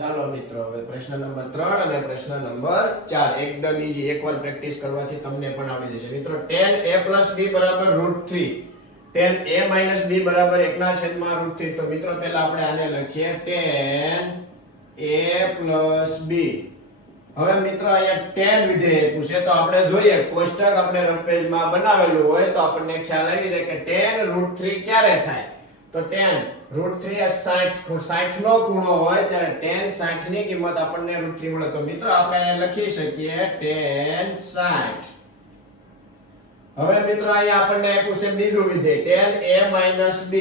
ચાલો મિત્રો હવે પ્રશ્ન નંબર 3 અને પ્રશ્ન નંબર 4 એકદમ ઈઝી, એકવાર પ્રેક્ટિસ કરવાથી તમને પણ આવડી જશે મિત્રો. tan a + b = √3, tan a - b = 1/√3. તો મિત્રો પહેલા આપણે આને લખીએ tan a + b. હવે મિત્રો અહીંયા tan વિધેય આપ્યું છે તો આપણે જોઈએ કોષ્ટક આપણે રફ પેજમાં બનાવેલું હોય તો આપણને ખ્યાલ આવી જાય કે tan √3 ક્યારે થાય. તો tan √3 એ 60 નો ખૂણો હોય ત્યારે tan 60 ની કિંમત આપણને √3 મળે. તો મિત્રો આપણે અહીંયા લખી શકીએ tan 60. હવે મિત્રો અહીંયા આપણને આપ્યું છે બીજું વિધેય tan a - b.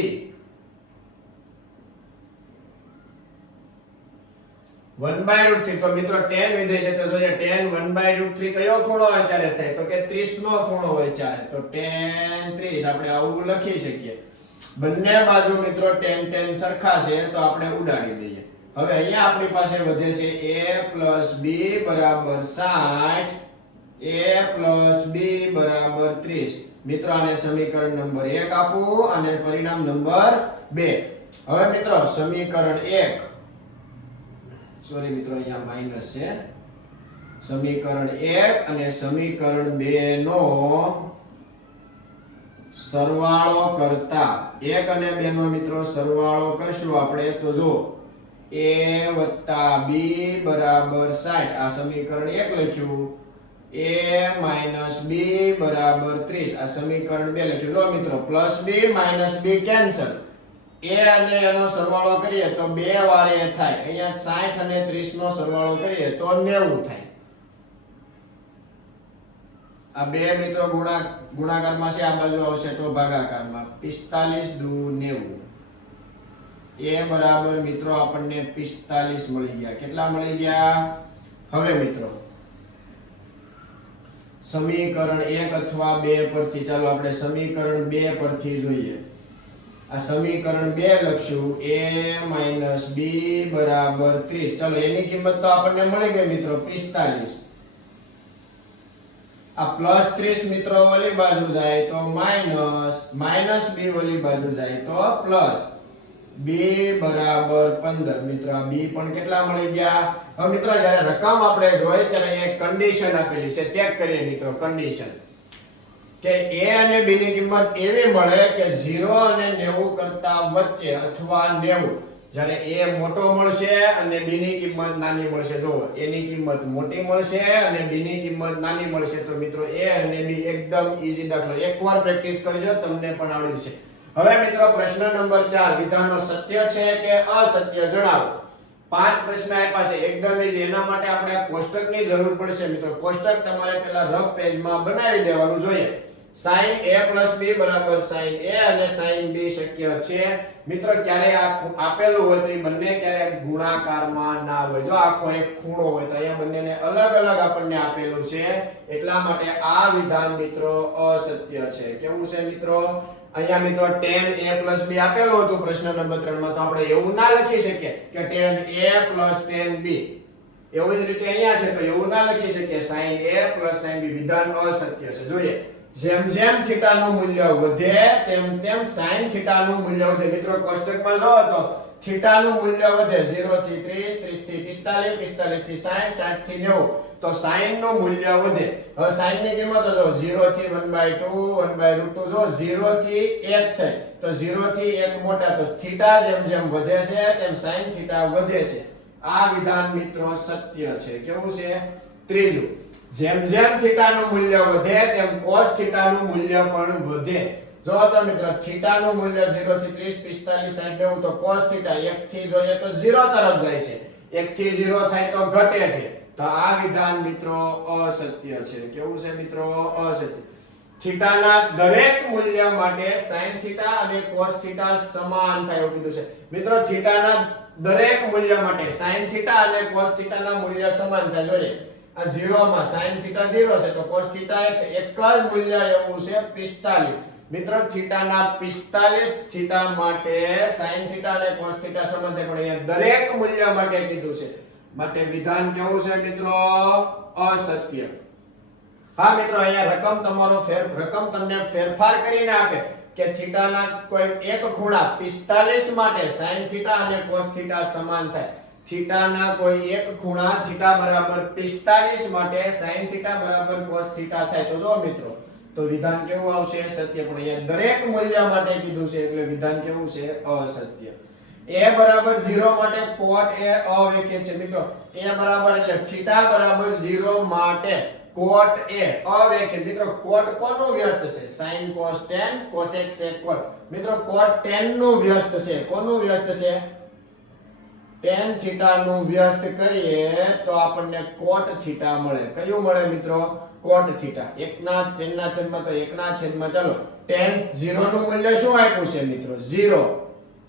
1/√3. તો મિત્રો tan વિધેય છે તો જોઈએ tan 1/√3 કયો ખૂણો હોય ત્યારે થાય તો કે 30 નો ખૂણો હોય ત્યારે. તો tan 30 આપણે આવું લખી શકીએ. બંને બાજુ મિત્રો tan સરખા છે તો આપણે ઉડાડી દઈએ. હવે અહીંયા આપણી પાસે વધે છે a + b = 60, a + b = 30. મિત્રો આને સમીકરણ નંબર 1 આપું અને પરિણામ નંબર 2. હવે મિત્રો સમીકરણ 1 સોરી મિત્રો અહીંયા માઈનસ છે. સમીકરણ 1 અને સમીકરણ 2 નો સરવાળો કરતા 1 અને 2 નો મિત્રો સરવાળો કરશું આપણે તો જો a + b = 60. આ સમીકરણ 1 લખ્યું. a - b = 30. આ સમીકરણ 2 લખ્યું. જો મિત્રો +b - b કેન્સલ. a અને એનો સરવાળો કરીએ તો 2 વાર એ થાય. અહીંયા 60 અને 30 નો સરવાળો કરીએ તો 90 થાય. આ બે મિત્રો ગુણાકારમાં છે, આ બાજુ આવશે તો ભાગાકારમાં. 45 દુ 90. a બરાબર મિત્રો આપણને 45 મળી ગયા. કેટલા મળી ગયા? હવે મિત્રો સમીકરણ 1 અથવા 2 પરથી ચાલો આપણે સમીકરણ 2 પરથી જોઈએ. આ સમીકરણ 2 લખશું a - b = 30. ચાલો એની કિંમત તો આપણને મળી ગઈ મિત્રો 45. આ +30 મિત્રો ઓલી બાજુ જાય તો માઈનસ b ઓલી બાજુ જાય તો પ્લસ. b = 15. મિત્રો આ b પણ કેટલા મળી ગયા? હવે મિત્રો જ્યારે રકમ આપણે જોઈએ ત્યારે એક કન્ડિશન આપેલી છે. ચેક કરીએ મિત્રો કન્ડિશન કે a અને b ની કિંમત એવી મળે કે 0 અને 90 કરતા વચ્ચે અથવા 90. જ્યારે a મોટો મળશે અને b ની કિંમત નાની મળશે. જો a ની કિંમત મોટી મળશે અને b ની કિંમત નાની મળશે. તો મિત્રો a અને b એકદમ ઈઝી દાખલો, એકવાર પ્રેક્ટિસ કરજો તમને પણ આવડી જશે. હવે મિત્રો પ્રશ્ન નંબર 4 વિધાનો સત્ય છે કે અસત્ય જણાવો. 5 પ્રશ્ન આપ્યા છે એકદમ ઈઝી. એના માટે આપણે કોષ્ટકની જરૂર પડશે મિત્રો. કોષ્ટક તમારે પહેલા રફ પેજમાં બનાવી દેવાનું જોઈએ. sin a + b = sin a અને sin b શક્ય છે મિત્રો. ક્યારે આ આપેલું હોય તો એ બંને ક્યારે ગુણાકારમાં ના હોય. જો આખો એક ખૂણો હોય તો અહીંયા બંનેને અલગ અલગ આપણને આપેલું છે, એટલા માટે આ વિધાન મિત્રો અસત્ય છે. કેવું છે મિત્રો? અહીંયા મિત્રો tan a + b આપેલું હતું પ્રશ્ન નંબર 3 માં, તો આપણે એવું ના લખી શકીએ કે tan a + tan b. એવું જ રીતે અહીંયા છે તો એવું ના લખી શકીએ sin a + sin b. વિધાન અસત્ય છે. જોઈએ જેમ જેમ θ નું મૂલ્ય વધે તેમ તેમ sin θ નું મૂલ્ય વધે. મિત્રો કોષ્ટકમાં જો તો θ નું મૂલ્ય વધે 0 થી 30, 30 થી 45, 45 થી 60, 60 થી 90. તો sin નું મૂલ્ય વધે. હવે sin ની કિંમત જો 0 થી 1/2, 1/√2 જો 0 થી 1 થાય તો 0 થી 1 મોટા. તો θ જેમ જેમ વધે છે તેમ sin θ વધે છે. આ વિધાન મિત્રો સત્ય છે. કેવું છે? ત્રીજું, જેમ જેમ θ નું મૂલ્ય વધે તેમ cos θ નું મૂલ્ય પણ વધે. જો તો મિત્રો θ નું મૂલ્ય 0 થી 30, 45, 60, 90 તો cos θ 1 થી જોઈએ તો 0 તરફ જાય છે. 1 થી 0 થાય તો ઘટે છે. તો આ વિધાન મિત્રો અસત્ય છે. કેવું છે મિત્રો? અસત્ય. θ ના દરેક મૂલ્ય માટે sin θ અને cos θ સમાન થાય એવું કીધું છે. મિત્રો θ ના દરેક મૂલ્ય માટે sin θ અને cos θ ના મૂલ્ય સમાન થાય. જોઈએ આ 0 માં sin θ 0 છે તો cos θ 1 છે. એક જ મૂલ્ય એવું છે 45. મિત્રો θ ના 45 θ માટે sin θ અને cos θ સમાન થાય, પણ અહીંયા દરેક મૂલ્ય માટે કીધું છે. માટે વિધાન કેવું છે મિત્રો? અસત્ય. હા મિત્રો અહીંયા રકમ તમને ફેરફાર કરીને આપે કે થીટાના કોઈ એક ખૂણા 45 માટે sin θ અને cos θ સમાન થાય. થીટાના કોઈ એક ખૂણા થીટા બરાબર 45 માટે sin થીટા બરાબર cos થીટા થાય તો જો મિત્રો તો વિધાન કેવું આવશે સત્ય. પણ અહીંયા દરેક મૂલ્ય માટે કીધું છે એટલે વિધાન કેવું છે અસત્ય. a બરાબર 0 માટે cot a અવ્યખ્ય છે મિત્રો. a બરાબર એટલે થીટા બરાબર 0 માટે cot a અવ્યખ્ય. મિત્રો cot કોનું વ્યસ્ત છે? sin cos tan cosec sec cot. મિત્રો cot tan નું વ્યસ્ત છે. કોનું વ્યસ્ત છે? tan થીટા નું વ્યસ્ત કરીએ તો આપણને cot થીટા મળે. કયું મળે મિત્રો? cot theta. 1/n તો 1/, ચાલો tan 0 નું મૂલ્ય શું આપ્યું છે મિત્રો? 0.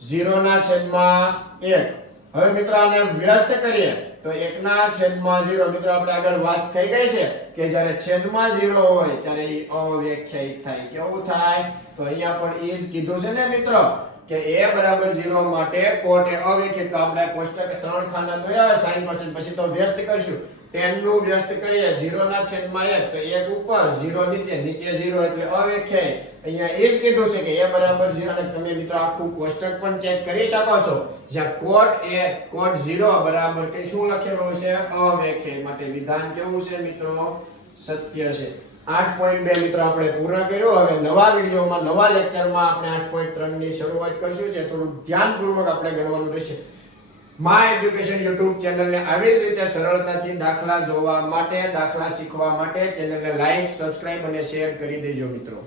0/1. હવે મિત્રો આને વ્યસ્ત કરીએ તો 1/0. મિત્રો આપણે આગળ વાત થઈ ગઈ છે કે જ્યારે છેદમાં 0 હોય ત્યારે એ અવ્યાખ્યાયિત થાય. કેવું થાય? તો અહીંયા પણ એ જ કીધું છે ને મિત્રો કે a બરાબર 0 માટે cot a અવ્યખ્યાયિત. તો આપણે કોષ્ટક 3 ખાના દોર્યા sin કોષ્ટક પછી તો વ્યસ્ત કરશું. tan નું વ્યસ્ત કરીએ 0/1 તો 1 ઉપર 0 નીચે 0 એટલે અવ્યાખ્યાયિત. અહીંયા એ જ કીધું છે કે a બરાબર 0 અને તમે મિત્રો આખું કોષ્ટક પણ ચેક કરી શકો છો જ્યાં cot 0 બરાબર કે શું લખેલું છે? અવ્યાખ્યાયિત. માટે વિધાન કેવું છે મિત્રો? સત્ય છે. 8.2 મિત્રો આપણે પૂર્ણ કર્યું. હવે નવા વિડિયોમાં નવા લેક્ચરમાં આપણે 8.3 ની શરૂઆત કરશું. છે થોડું ધ્યાનપૂર્વક આપણે ગણવાનું રહેશે. માય એજ્યુકેશન YouTube ચેનલને આવી જ રીતે સરળતાથી દાખલા જોવા માટે, દાખલા શીખવા માટે ચેનલને લાઈક, સબસ્ક્રાઇબ અને શેર કરી દેજો મિત્રો.